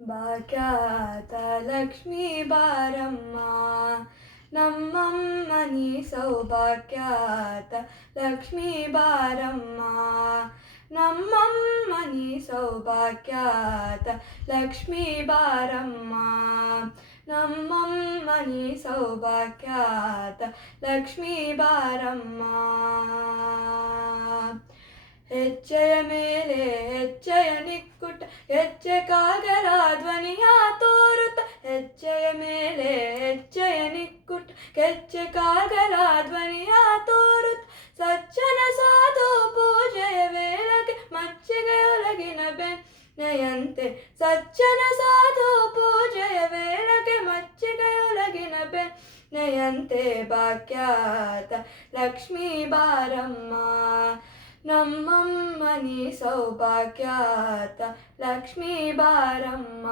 ಭಾಗ್ಯಾತ ಲಕ್ಷ್ಮೀ ಬಾರಮ್ಮ ನಮ್ಮಮ್ಮನಿ ಸೌಭಾಗ್ಯಾತ ಲಕ್ಷ್ಮೀ ಬಾರಮ್ಮ ನಮ್ಮಮ್ಮನಿ ಸೌಭಾಗ್ಯಾತ ಲಕ್ಷ್ಮೀ ಬಾರಮ್ಮ ನಮ್ಮಮ್ಮನಿ ಸೌಭಾಗ್ಯಾತ ಲಕ್ಷ್ಮೀ ಬಾರಮ್ಮ ಹೆಜ್ಜೆಯ ಮೇಲೆ ಹೆಜ್ಜೆಯ ನಿಕ್ಕುಟ ಹೆಜ್ಜೆ ಕಾಗರ ಧ್ವನಿಯ ತೋರುತ್ತ ಹೆಜ್ಜೆಯ ಮೇಲೆ ಹೆಜ್ಜೆಯ ನಿಕ್ಕುಟ ಹೆಜ್ಜೆ ಕಾಗರ ಧ್ವನಿಯ ತೋರುತ್ತ ಸಜ್ಜನ ಸಾಧು ಪೂಜೆಯ ವೇಳೆಗೆ ಮಜ್ಜಿಗೆಯೊಳಗಿನ ಬೆಣ್ಣೆಯಂತೆ ಸಜ್ಜನ ಸಾಧು ಪೂಜೆಯ ವೇಳೆಗೆ ಮಜ್ಜಿಗೆಯೊಳಗಿನ ಬೆಣ್ಣೆಯಂತೆ ಭಾಗ್ಯಾತ ಲಕ್ಷ್ಮೀ ಬಾರಮ್ಮ ನಮ್ಮಮ್ಮನಿ ಸೌಭಾಗ್ಯಾತ ಲಕ್ಷ್ಮೀ ಬಾರಮ್ಮ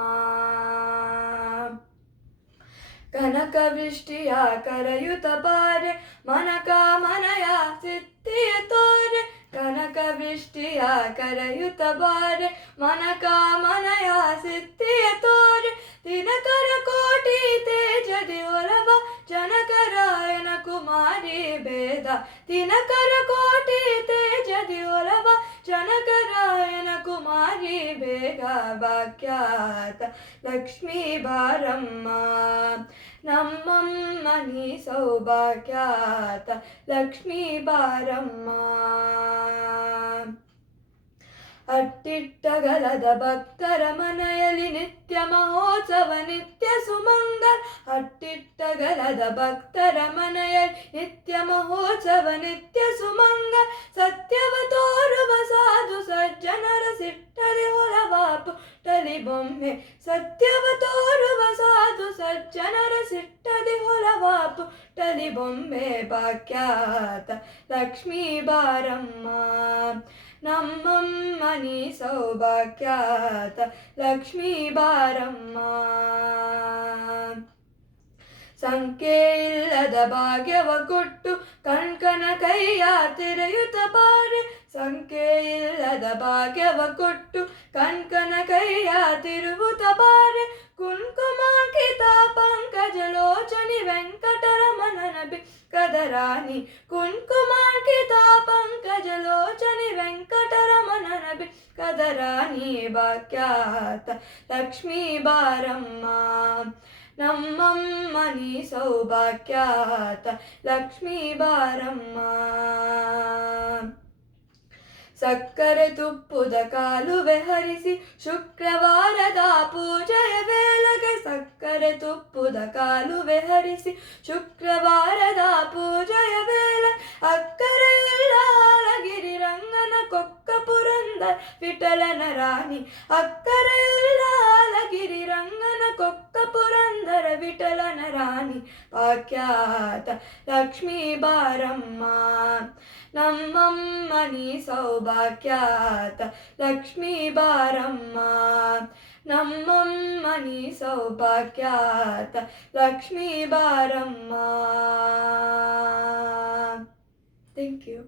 ಕನಕವೃಷ್ಟಿಯ ಕರೆಯುತ್ತ ಬಾರೆ ಮನಕಾಮನೆಯ ಸಿದ್ಧಿಯ ತೋರೆ ಕನಕವೃಷ್ಟಿಯ ಕರೆಯುತ್ತ ಬಾರೆ ಮನಕಾಮನೆಯ ಸಿದ್ಧಿಯ ತೋರೆ ದಿನಕರ ಕೋಟಿ ತೇಜದಿ ಹೊರವ ಜನಕರಾಯನ ಕುಮಾರಿ ಭೇದ ದಿನಕರ ಕೋಟಿ ತೇಜದಿ ಹೊರವ ಜನಕರಾಯನ ಕುಮಾರಿ ಬೇಗ ಭಾಗ್ಯಾತ ಲಕ್ಷ್ಮೀ ಬಾರಮ್ಮ ನಮ್ಮಮ್ಮನಿ ಸೌಭಾಗ್ಯಾತ ಲಕ್ಷ್ಮೀ ಬಾರಮ್ಮ ಅಟ್ಟಿಟ್ಟಗಲದ ಭಕ್ತರ ಮನೆಯಲ್ಲಿ ನಿತ್ಯ ಮಹೋತ್ಸವ ನಿತ್ಯ ಸುಮಂಗಲ ಅಟ್ಟಿಟ್ಟಗಲದ ಭಕ್ತರ ಮನೆಯಲ್ಲಿ ನಿತ್ಯ ಮಹೋತ್ಸವ ನಿತ್ಯ ಸುಮಂಗಲ ಸತ್ಯವ ತೋರುವ ಸಾಧು ಸಜ್ಜನರ ಸಿಟ್ಟರೆ ಹೊರವ ಪುಟ್ಟಲಿ ಬೊಮ್ಮೆ ಸತ್ಯವ ತೋರುವ ಸಾಧು ಸಜ್ಜನರ ಸಿಟ್ಟದೆ ಹೊರವ ಪುಟ್ಟಲಿ ಬೊಮ್ಮೆ ಭಾಗ್ಯಾತ ಲಕ್ಷ್ಮೀ ಬಾರಮ್ಮ ನಮ್ಮಮ್ಮನಿ ಸೌಭಾಗ್ಯಾತ ಲಕ್ಷ್ಮೀ ಬಾರಮ್ಮ ಸಂಖ್ಯೆ ಇಲ್ಲದ ಭಾಗ್ಯವ ಕೊಟ್ಟು ಕಣ್ಕನ ಕೈಯ ತೆರೆಯುತ್ತ ಬಾರೆ ಸಂಖ್ಯೆ ಇಲ್ಲದ ಭಾಗ್ಯವ ಕೊಟ್ಟು ಕಣ್ಕನ ಕೈಯ ತಿರುವುತ ಬಾರೆ ಕುಂಕುಮಾಂಕಿತ ಪಂಕಜ ಲೋಚನಿ ವೆಂಕಟರಮಣನ ಬಿಕ್ಕದರಾಣಿ ಕುಂಕುಮಾಂಕಿತ ಪಂಕಜ ಲೋಚನಿ ವೆಂಕಟರಮಣನ ಬಿಕ್ಕದರಾಣಿ ಭಾಗ್ಯಾತ ಲಕ್ಷ್ಮೀ ಬಾರಮ್ಮ ನಮ್ಮಮ್ಮನಿ ಸೌಭಾಗ್ಯಾತ ಲಕ್ಷ್ಮೀ ಬಾರಮ್ಮ ಸಕ್ಕರೆ ತುಪ್ಪುದ ಕಾಲುವೆ ಹರಿಸಿ ಶುಕ್ರವಾರದ ಪೂಜೆಯ ವೇಳೆಗೆ ಸಕ್ಕರೆ ತುಪ್ಪುದ ಕಾಲುವೆ ಹರಿಸಿ ಶುಕ್ರವಾರದ ಪೂಜೆಯ ವೇಳೆ ಅಕ್ಕರೆಯುಳ್ಳ ಹಾಲಗಿರಿ ರಂಗನ ಕೊಕ್ಕ ಪುರಂದರ ವಿಠಲನ ರಾಣಿ ಅಕ್ಕರೆಯುಳ್ಳ ಹಾಲಗಿರಿ ರಂಗನ ಕೊಕ್ಕ ಪುರಂದರ ವಿಠಲನ ರಾಣಿ ಭಾಗ್ಯಾತ ಲಕ್ಷ್ಮೀ ಬಾರಮ್ಮ ನಮ್ಮಮ್ಮನಿ ಸೌಭಾಗ್ಯಾತ ಲಕ್ಷ್ಮೀ ಬಾರಮ್ಮ ನಮ್ಮಮ್ಮನಿ ಸೌಭಾಗ್ಯಾತ ಲಕ್ಷ್ಮೀ ಬಾರಮ್ಮ ಥ್ಯಾಂಕ್ ಯು